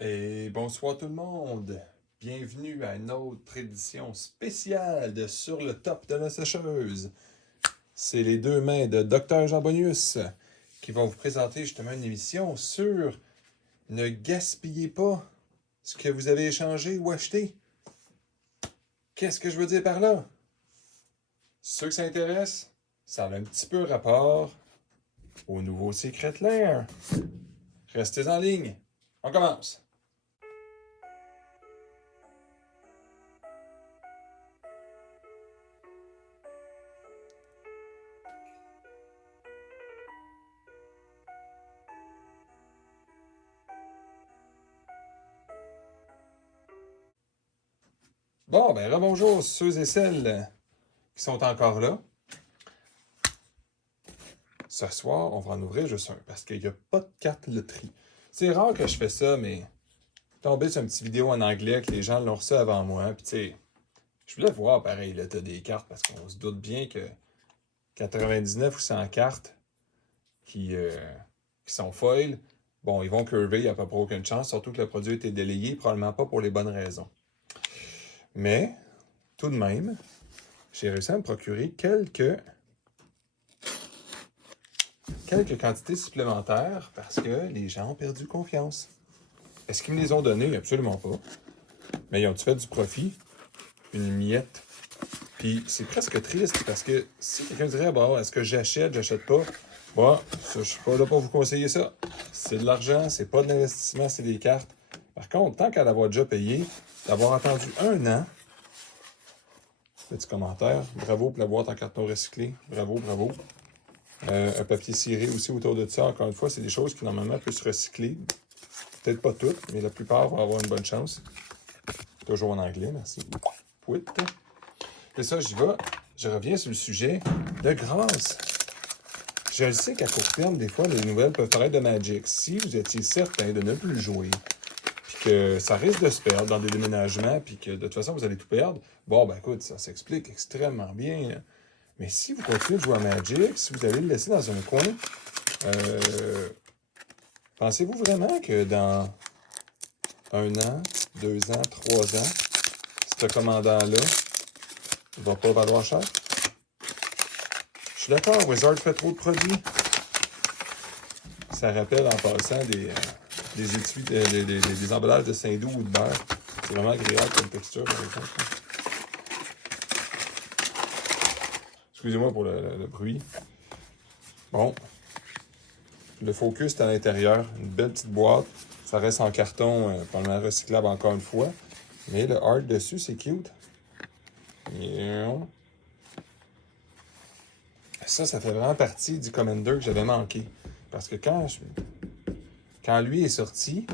Et bonsoir tout le monde. Bienvenue à une autre édition spéciale de Sur le top de la sécheuse. C'est les deux mains de Dr Jean Bonius qui vont vous présenter justement une émission sur ne gaspillez pas ce que vous avez échangé ou acheté. Qu'est-ce que je veux dire par là? Ceux que ça intéresse, ça a un petit peu rapport au nouveau Secret Lair. Restez en ligne. On commence. Bon, ben rebonjour ceux et celles qui sont encore là. Ce soir, on va en ouvrir juste un parce qu'il n'y a pas de carte loterie. C'est rare que je fais ça, mais tombé sur une petite vidéo en anglais que les gens l'ont reçu avant moi. Puis tu sais, je voulais voir pareil, là, t'as des cartes parce qu'on se doute bien que 99 ou 100 cartes qui sont foil, bon, ils vont curver, il n'y a pas aucune chance, surtout que le produit a été délayé, probablement pas pour les bonnes raisons. Mais, tout de même, j'ai réussi à me procurer quelques quantités supplémentaires parce que les gens ont perdu confiance. Est-ce qu'ils me les ont donnés? Absolument pas. Mais ils ont-tu fait du profit? Une miette. Puis c'est presque triste parce que si quelqu'un dirait, bon, est-ce que j'achète pas? Bon, ça, je suis pas là pour vous conseiller ça. C'est de l'argent, c'est pas de l'investissement, c'est des cartes. Par contre, tant qu'à l'avoir déjà payé, d'avoir attendu un an, petit commentaire, bravo pour la boîte en carton recyclé, bravo, bravo. Un papier ciré aussi autour de ça. Encore une fois, c'est des choses qui normalement peuvent se recycler. Peut-être pas toutes, mais la plupart vont avoir une bonne chance. Toujours en anglais, merci. Pouit. Et ça, j'y vais. Je reviens sur le sujet de grâce. Je le sais qu'à court terme, des fois, les nouvelles peuvent paraître de Magic. Si vous étiez certain de ne plus jouer, puis que ça risque de se perdre dans des déménagements, puis que de toute façon, vous allez tout perdre, bon, ben écoute, ça s'explique extrêmement bien. Mais si vous continuez de jouer à Magic, si vous allez le laisser dans un coin, pensez-vous vraiment que dans 1 an, 2 ans, 3 ans, ce commandant-là ne va pas valoir cher? Je suis d'accord, Wizard fait trop de produits. Ça rappelle en passant des étuis, des emballages de Saint-Doux ou de beurre. C'est vraiment agréable comme texture, par exemple. Excusez-moi pour le bruit. Bon. Le focus est à l'intérieur. Une belle petite boîte. Ça reste en carton, probablement recyclable encore une fois. Mais le art dessus, c'est cute. Yeah. Ça fait vraiment partie du Commander que j'avais manqué. Parce que quand lui est sorti,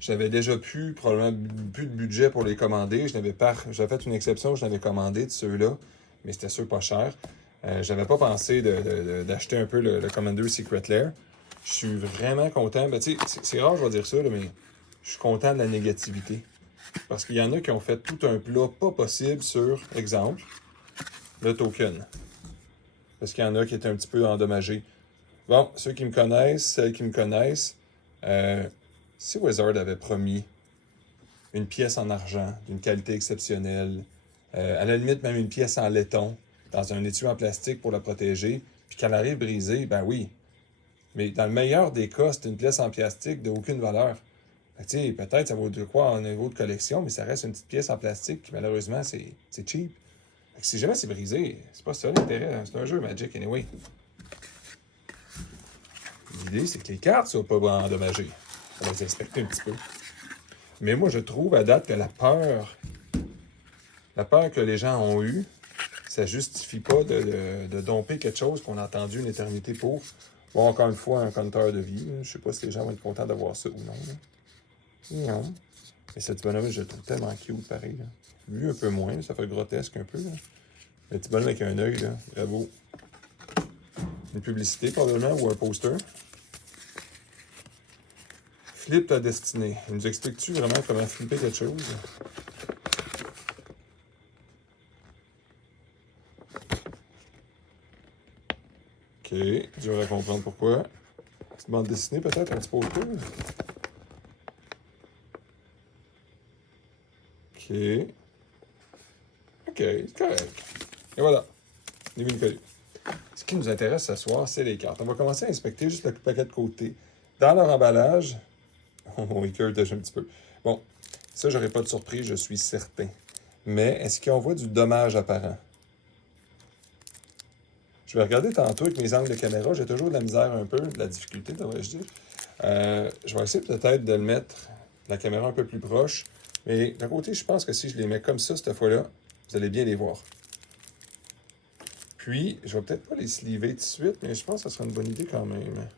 j'avais déjà probablement plus de budget pour les commander. J'avais fait une exception, je l'avais commandé de ceux-là, mais c'était ceux pas chers. J'avais pas pensé d'acheter un peu le Commander Secret Lair. Je suis vraiment content. Ben, c'est rare, je vais dire ça, là, mais je suis content de la négativité. Parce qu'il y en a qui ont fait tout un plat pas possible sur, exemple, le token. Parce qu'il y en a qui étaient un petit peu endommagés. Bon, ceux qui me connaissent, celles qui me connaissent, si Wizard avait promis une pièce en argent d'une qualité exceptionnelle, à la limite même une pièce en laiton, dans un étui en plastique pour la protéger, puis qu'elle arrive brisée, ben oui. Mais dans le meilleur des cas, c'est une pièce en plastique de aucune valeur. Peut-être ça vaut de quoi en niveau de collection, mais ça reste une petite pièce en plastique qui malheureusement c'est cheap. Si jamais c'est brisé, c'est pas ça l'intérêt, hein. C'est un jeu Magic anyway. L'idée, c'est que les cartes soient pas endommagées. On va les inspecter un petit peu. Mais moi, je trouve à date que la peur que les gens ont eue, ça justifie pas de domper quelque chose qu'on a attendu une éternité pour. Bon, encore une fois, un compteur de vie. Je sais pas si les gens vont être contents d'avoir ça ou non. Non. Mais cette bonhomme, je le trouve tellement cute, pareil. Là. Lui, un peu moins, ça fait grotesque un peu. Là. Le petit bonhomme avec un œil, là. Bravo. Une publicité, probablement, ou un poster. Flip ta destinée. Il nous explique-tu vraiment comment flipper quelque chose? Ok, dur à comprendre pourquoi. Petite bande dessinée, peut-être, un petit poster. OK. OK, c'est correct. Et voilà. Les mini-collés. Ce qui nous intéresse ce soir, c'est les cartes. On va commencer à inspecter juste le paquet de côté. Dans leur emballage, on écoeure déjà un petit peu. Bon, ça, j'aurai pas de surprise, je suis certain. Mais est-ce qu'on voit du dommage apparent? Je vais regarder tantôt avec mes angles de caméra. J'ai toujours de la misère un peu, de la difficulté, devrais-je dire. Je vais essayer peut-être de le mettre, la caméra un peu plus proche. Mais d'un côté, je pense que si je les mets comme ça, cette fois-là, vous allez bien les voir. Puis, je vais peut-être pas les sliver tout de suite, mais je pense que ça sera une bonne idée quand même.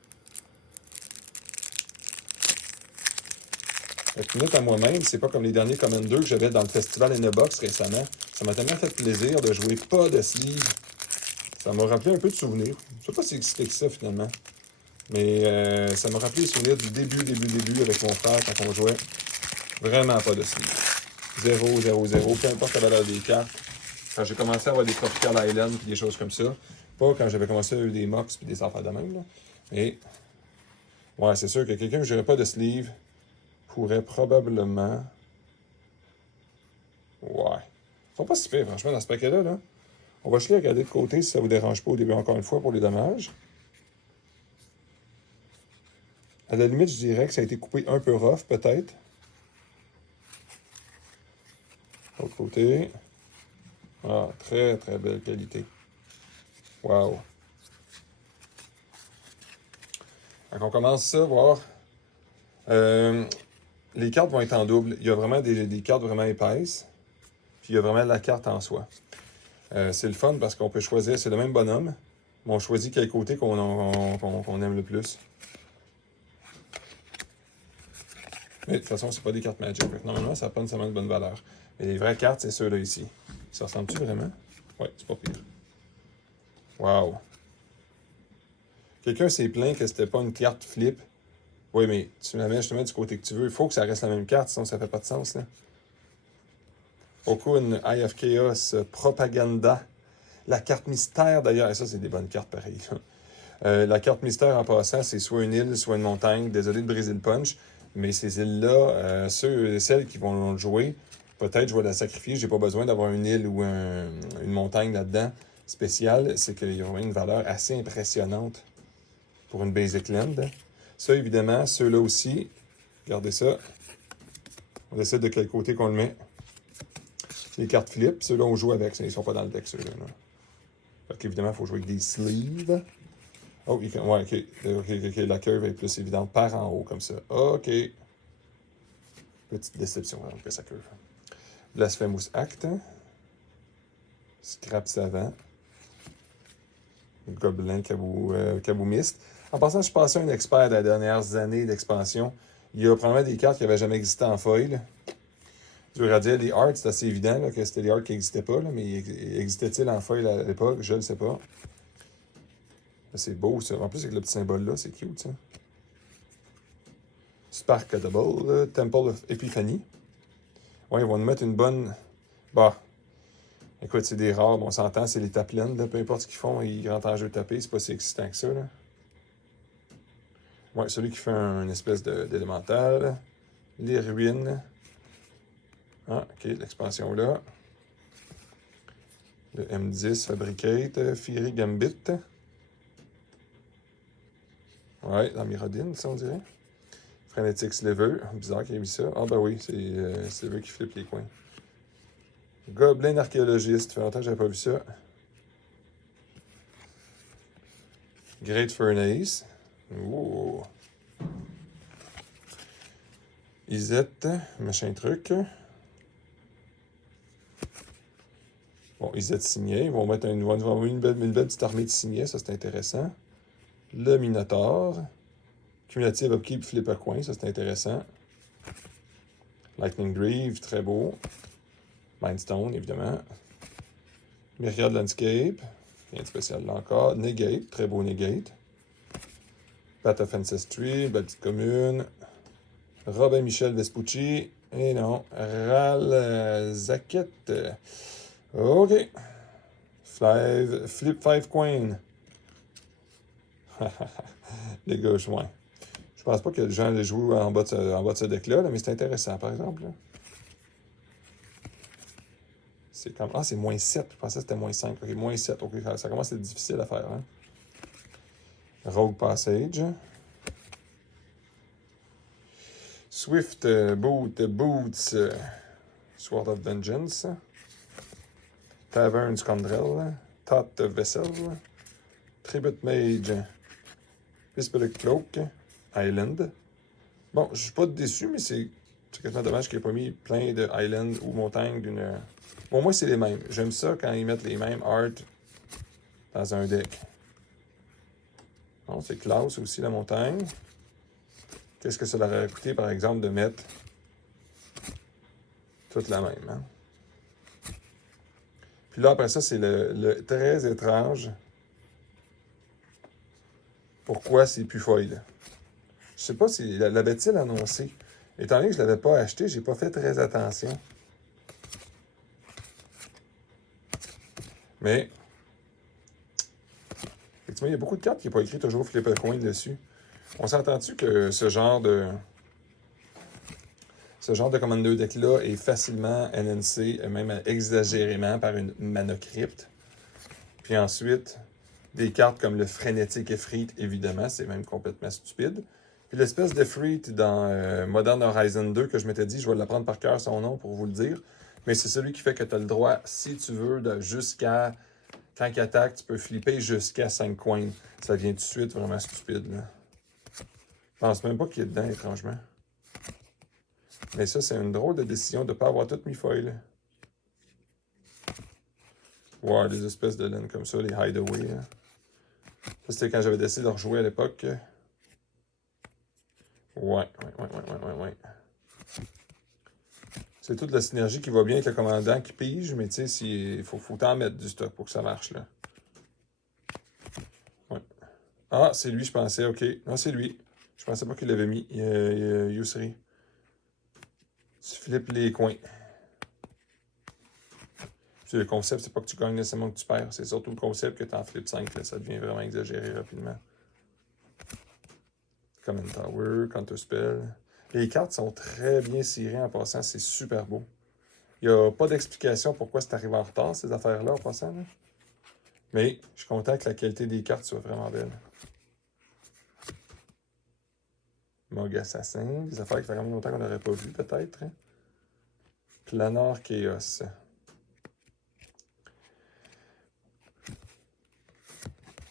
Une note à moi-même, c'est pas comme les derniers Commander que j'avais dans le festival in the Box récemment. Ça m'a tellement fait plaisir de jouer pas de sleeve. Ça m'a rappelé un peu de souvenirs. Je sais pas si excité que ça finalement. Mais ça m'a rappelé les souvenirs du début avec mon frère quand on jouait. Vraiment pas de sleeve. 0, 0, 0, peu importe la valeur des cartes. Quand j'ai commencé à avoir des Tropical Island et des choses comme ça. Pas quand j'avais commencé à avoir des Mox et des affaires de même. Là. Et ouais, c'est sûr que quelqu'un qui ne jouerait pas de sleeve pourrait probablement. Ouais. Ils sont pas si pires, franchement, dans ce paquet-là. Là. On va juste les regarder de côté si ça vous dérange pas au début, encore une fois, pour les dommages. À la limite, je dirais que ça a été coupé un peu rough, peut-être. L'autre côté. Ah, très, très belle qualité. Wow. Donc, on commence ça, voir. Les cartes vont être en double. Il y a vraiment des cartes vraiment épaisses. Puis il y a vraiment la carte en soi. C'est le fun parce qu'on peut choisir, c'est le même bonhomme, mais on choisit quel côté qu'on aime le plus. Mais de toute façon, c'est pas des cartes Magic. Normalement, ça n'a pas nécessairement de bonne valeur. Mais les vraies cartes, c'est ceux-là ici. Ça ressemble-tu vraiment? Ouais, c'est pas pire. Wow. Quelqu'un s'est plaint que c'était pas une carte flip. Oui, mais tu la mets justement du côté que tu veux. Il faut que ça reste la même carte, sinon ça fait pas de sens, là. Okun, Eye of Chaos, Propaganda. La carte mystère, d'ailleurs, et ça, c'est des bonnes cartes pareilles. La carte mystère, en passant, c'est soit une île, soit une montagne. Désolé de briser le punch, mais ces îles-là, celles qui vont le jouer, peut-être je vais la sacrifier. J'ai pas besoin d'avoir une île ou une montagne là-dedans spéciale. C'est qu'il y a vraiment une valeur assez impressionnante pour une Basic Land. Ça, évidemment, ceux-là aussi, regardez ça. On décide de quel côté qu'on le met. Les cartes flip, ceux-là, on joue avec. Ils sont pas dans le deck, ceux-là. Fait qu'évidemment, il faut jouer avec des sleeves. Oh, ouais, ok. La curve est plus évidente par en haut, comme ça. Ok. Petite déception que ça curve. Blasphemous Act. Scrap Savant. Gobelin Kaboomist. En passant, je suis passé un expert des dernières années d'expansion. Il y a probablement des cartes qui n'avaient jamais existé en foil. Je veux dire, les arts, c'est assez évident là, que c'était les arts qui n'existaient pas, là, mais existait-il en foil à l'époque? Je ne sais pas. C'est beau, ça. En plus, avec le petit symbole-là, c'est cute, ça. Sparkable, Temple of Epiphany. Ouais, ils vont nous mettre une bonne. Bah. Écoute, c'est des rares, on s'entend, c'est les taplines, peu importe ce qu'ils font, ils rentrent en jeu tapé, c'est pas si excitant que ça, là. Ouais, celui qui fait un espèce d'élémental. Les ruines. Ah, ok, l'expansion là. Le M10 Fabricate, Fury Gambit. Ouais, la Myrodine, ça on dirait. Frenetics Lever, bizarre qu'il y ait eu ça. Ah ben oui, c'est eux qui flippent les coins. Goblin Archéologiste, ça fait longtemps que j'avais pas vu ça. Great Furnace. Ouh. Isette, machin truc. Bon, Isette Signet. Ils vont mettre une belle petite armée de signets, ça c'est intéressant. Le Minotaur. Cumulative Upkeep Flip à coin, ça c'est intéressant. Lightning Greave, très beau. Mindstone, évidemment. Myriad Landscape, rien de spécial là encore. Negate, très beau Negate. Path of Ancestry, belle petite commune. Robin Michel Vespucci. Et non, Ral Zaquette. OK. Flip 5 Coin. Les gars, ouais. Je pense pas que les gens les jouent en bas de ce deck-là, mais c'est intéressant, par exemple. Là. c'est comme... Ah, c'est -7. Je pensais que c'était -5. OK, -7. OK, ça commence à être difficile à faire, hein? Rogue Passage. Swift Boots, Sword of Vengeance. Tavern Scoundrel. Tot Vessel. Tribute Mage. Pisperic Cloak. Island. Bon, je suis pas déçu, mais c'est quasiment dommage qu'il n'ait pas mis plein de Island ou montagnes d'une... Bon, moi, c'est les mêmes. J'aime ça quand ils mettent les mêmes art dans un deck. Bon, c'est classe aussi, la montagne. Qu'est-ce que ça leur aurait coûté, par exemple, de mettre toute la même, hein? Puis là, après ça, c'est le très étrange. Pourquoi c'est plus foil? Je sais pas si l'avait-il annoncé. Étant donné que je ne l'avais pas acheté, j'ai pas fait très attention. Mais, effectivement, il y a beaucoup de cartes qui n'ont pas écrit toujours Flip a Coin dessus. On s'entend-tu que ce genre de Commander deck-là est facilement NNC, même exagérément par une Mana Crypt. Puis ensuite, des cartes comme le Frénétique Efreet, évidemment, c'est même complètement stupide. Puis l'espèce d'Efreet dans Modern Horizon 2 que je m'étais dit, je vais l'apprendre par cœur son nom pour vous le dire. Mais c'est celui qui fait que tu as le droit, si tu veux, jusqu'à... Quand il attaque, tu peux flipper jusqu'à 5 coins. Ça devient tout de suite vraiment stupide, là. Je pense même pas qu'il est dedans, étrangement. Mais ça, c'est une drôle de décision de ne pas avoir tout mis foil. Wow, des espèces de laine comme ça, les hideaway. Hein. Ça, c'était quand j'avais décidé de rejouer à l'époque. Ouais. C'est toute la synergie qui va bien avec le commandant qui pige, mais tu sais, il faut t'en mettre du stock pour que ça marche, là. Ouais. Ah, c'est lui, je pensais, OK. Non, c'est lui. Je pensais pas qu'il l'avait mis. Yusri. Tu flippes les coins. Puis le concept, c'est pas que tu gagnes nécessairement que tu perds. C'est surtout le concept que tu en flippes 5. Là, ça devient vraiment exagéré rapidement. Command Tower, Counterspell. Les cartes sont très bien cirées en passant. C'est super beau. Il n'y a pas d'explication pourquoi c'est arrivé en retard, ces affaires-là, en passant. Là. Mais je suis content que la qualité des cartes soit vraiment belle. Mog Assassin. Des affaires qui fait vraiment longtemps qu'on n'aurait pas vu, peut-être. Hein? Planar Chaos.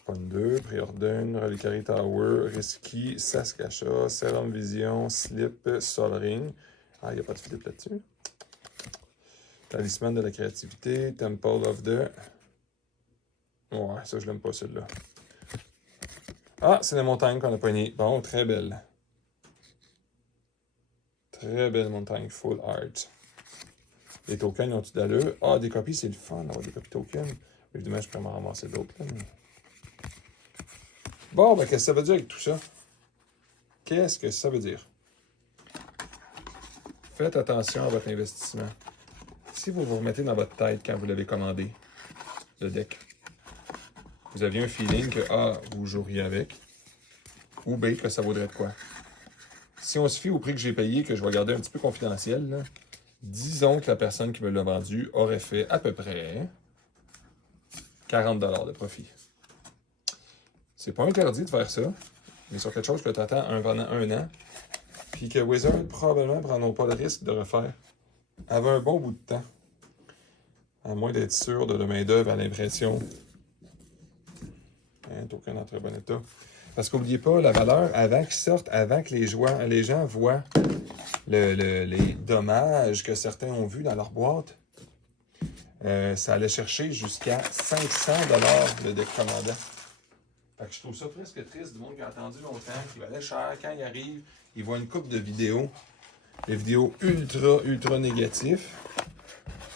Pun 2, Preordain, Reliquary Tower, Risky, Saskasha, Serum Vision, Slip, Sol Ring. Ah, il n'y a pas de flip là-dessus. Talisman de la créativité, Temple of the... Ouais, ça, je l'aime pas, celui-là. Ah, c'est la montagne qu'on a pogné. Bon, très belle. Très belle montagne, full art. Les tokens, ils ont-tu d'allure? Ah, des copies, c'est le fun d'avoir des copies tokens. Évidemment, je peux m'en ramasser d'autres. Mais... Bon, ben, qu'est-ce que ça veut dire avec tout ça? Qu'est-ce que ça veut dire? Faites attention à votre investissement. Si vous vous remettez dans votre tête quand vous l'avez commandé, le deck, vous aviez un feeling que A, vous joueriez avec, ou B, que ça vaudrait de quoi. Si on se fie au prix que j'ai payé, que je vais garder un petit peu confidentiel, là, disons que la personne qui me l'a vendu aurait fait à peu près 40 $ de profit. C'est pas interdit de faire ça, mais sur quelque chose que tu attends pendant un an, puis que Wizard probablement ne prendront pas le risque de refaire avant un bon bout de temps. À moins d'être sûr de la main-d'œuvre à l'impression. Hein, token en très bon état. Parce qu'oubliez pas, la valeur, avant qu'ils sortent, avant que les gens voient les dommages que certains ont vus dans leur boîte, ça allait chercher jusqu'à 500 $ le deck commandant. Fait que je trouve ça presque triste du monde qui a attendu longtemps, qui valait cher. Quand il arrive, il voit une couple de vidéos. Des vidéos ultra négatives.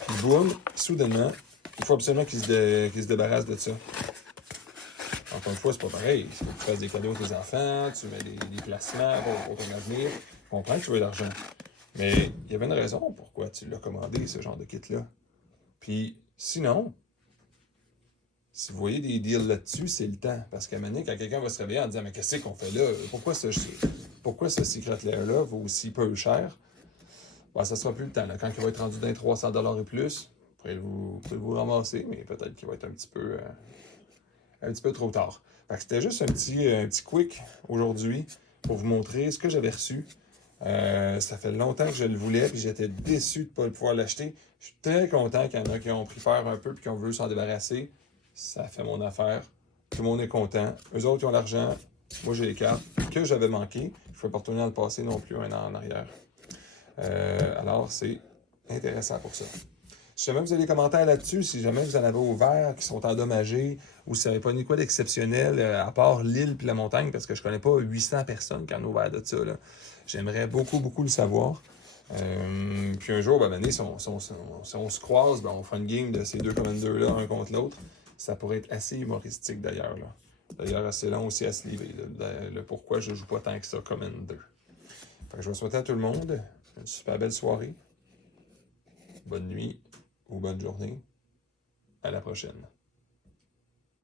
Puis boum, soudainement, il faut absolument qu'ils se débarrassent de ça. Encore une fois, c'est pas pareil. Il faut que tu fasses des cadeaux à tes enfants, tu mets des placements pour ton avenir. Je comprends que tu veux de l'argent. Mais il y avait une raison pourquoi tu l'as commandé, ce genre de kit-là. Puis sinon, si vous voyez des deals là-dessus, c'est le temps. Parce qu'à un moment donné, quand quelqu'un va se réveiller en disant « Mais qu'est-ce qu'on fait là? Pourquoi ce Secret Lair-là vaut aussi peu cher? » Ben, ça sera plus le temps. Là. Quand il va être rendu d'un 300 $ et plus, Vous pourrez vous ramasser, mais peut-être qu'il va être un petit peu trop tard. Fait que c'était juste un petit quick aujourd'hui pour vous montrer ce que j'avais reçu. Ça fait longtemps que je le voulais, puis j'étais déçu de ne pas pouvoir l'acheter. Je suis très content qu'il y en a qui ont pris faire un peu puis qui ont voulu s'en débarrasser. Ça fait mon affaire. Tout le monde est content. Eux autres, ils ont l'argent. Moi, j'ai les cartes que j'avais manquées. Je ne pouvais pas retourner dans le passé non plus, un an en arrière. Alors, c'est intéressant pour ça. Si jamais vous avez des commentaires là-dessus, si jamais vous en avez ouvert, qui sont endommagés, ou si vous n'avez pas ni quoi d'exceptionnel, à part l'île et la montagne, parce que je connais pas 800 personnes qui en ont ouvert de ça, là. J'aimerais beaucoup, beaucoup le savoir. Puis un jour, si on se croise, on fera une game de ces deux commanders-là, un contre l'autre. Ça pourrait être assez humoristique d'ailleurs. D'ailleurs, assez long aussi à se livrer. Le pourquoi je joue pas tant que ça Commander. Fait que je vais souhaiter à tout le monde une super belle soirée. Bonne nuit ou bonne journée. À la prochaine.